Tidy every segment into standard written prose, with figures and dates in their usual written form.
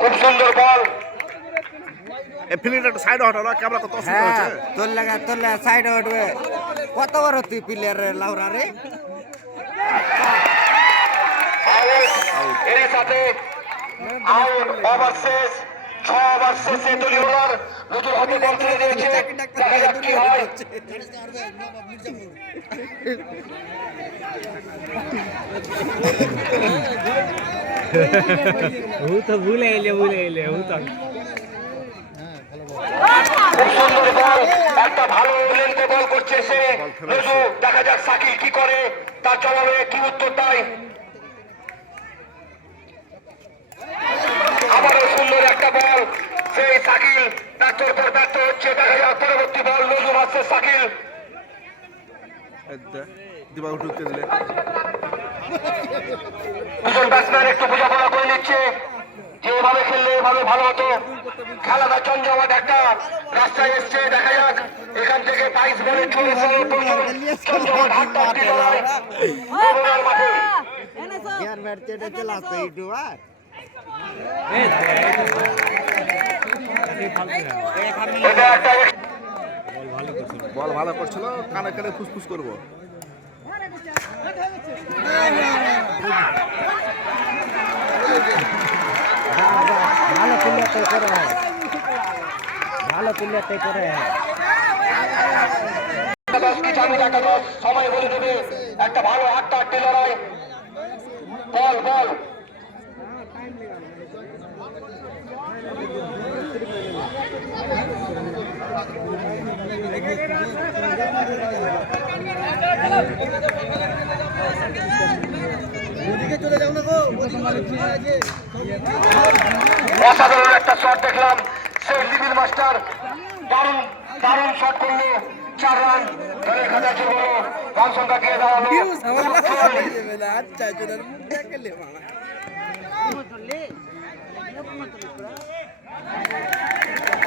খুব সুন্দর বল। ফিল্ডটা সাইড হটানো ক্যামেরা কত অসুবিধা হচ্ছে। তোর লাগা সাইড হটবে কত বড় তুই প্লেয়ার লাউরা রে। এর সাথে আউট ওভার শেষ। 6 ওভার শেষে দলীয় বোলার নজরুল হাতে বল তুলে দিয়েছে। দেখা যাক কি হয়। वो तो भूल आइले वो तो খুব সুন্দর বল। একটা ভালো লেন্থে বল করছে সে নজরু। দেখা যাক শাকিল কি করে, তার জবাবে কি উত্তর দেয়। আবারও সুন্দর একটা বল। সেই শাকিল ব্যর্থর পর ব্যর্থ হচ্ছে। দেখা যাক পরবর্তী বল নজরুল আসছে শাকিল। দিবা উঠতে দিলে দুজন ব্যাটসম্যান একটু বোঝাপড়া করে নিচ্ছে যে এভাবে খেললে এভাবে ভালো হতো। খেলাটা চঞ্চমাট একটা রাস্তায় এসছে। দেখা যাক এখান থেকে 22 বলে 24 চঞ্চমাট হাতটা মাঠে यार बैठते रहते लास्ट ही दुआ এটা একটা বল ভালো করছিল, কানে কানে ফুসফুস করবো। ভালো প্লেয়ার তাই করে ভালো প্লেয়ার তাই করে সময় বলে দেবে। একটা ভালো হাতটা লড়াই। বল বল অসাধারণ একটা শট দেখলাম। সেই লিভিল মাস্টার দারুণ দারুণ শট করলো। 4 রান দলের খাতা ছিল। রান সংখ্যা গিয়ে দাঁড়ালো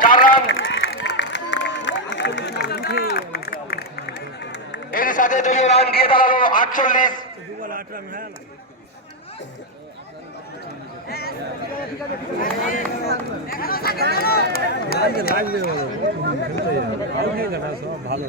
4 রান। এর সাথে দলীয় রান দিয়ে দাঁড়ালো 48। ভালো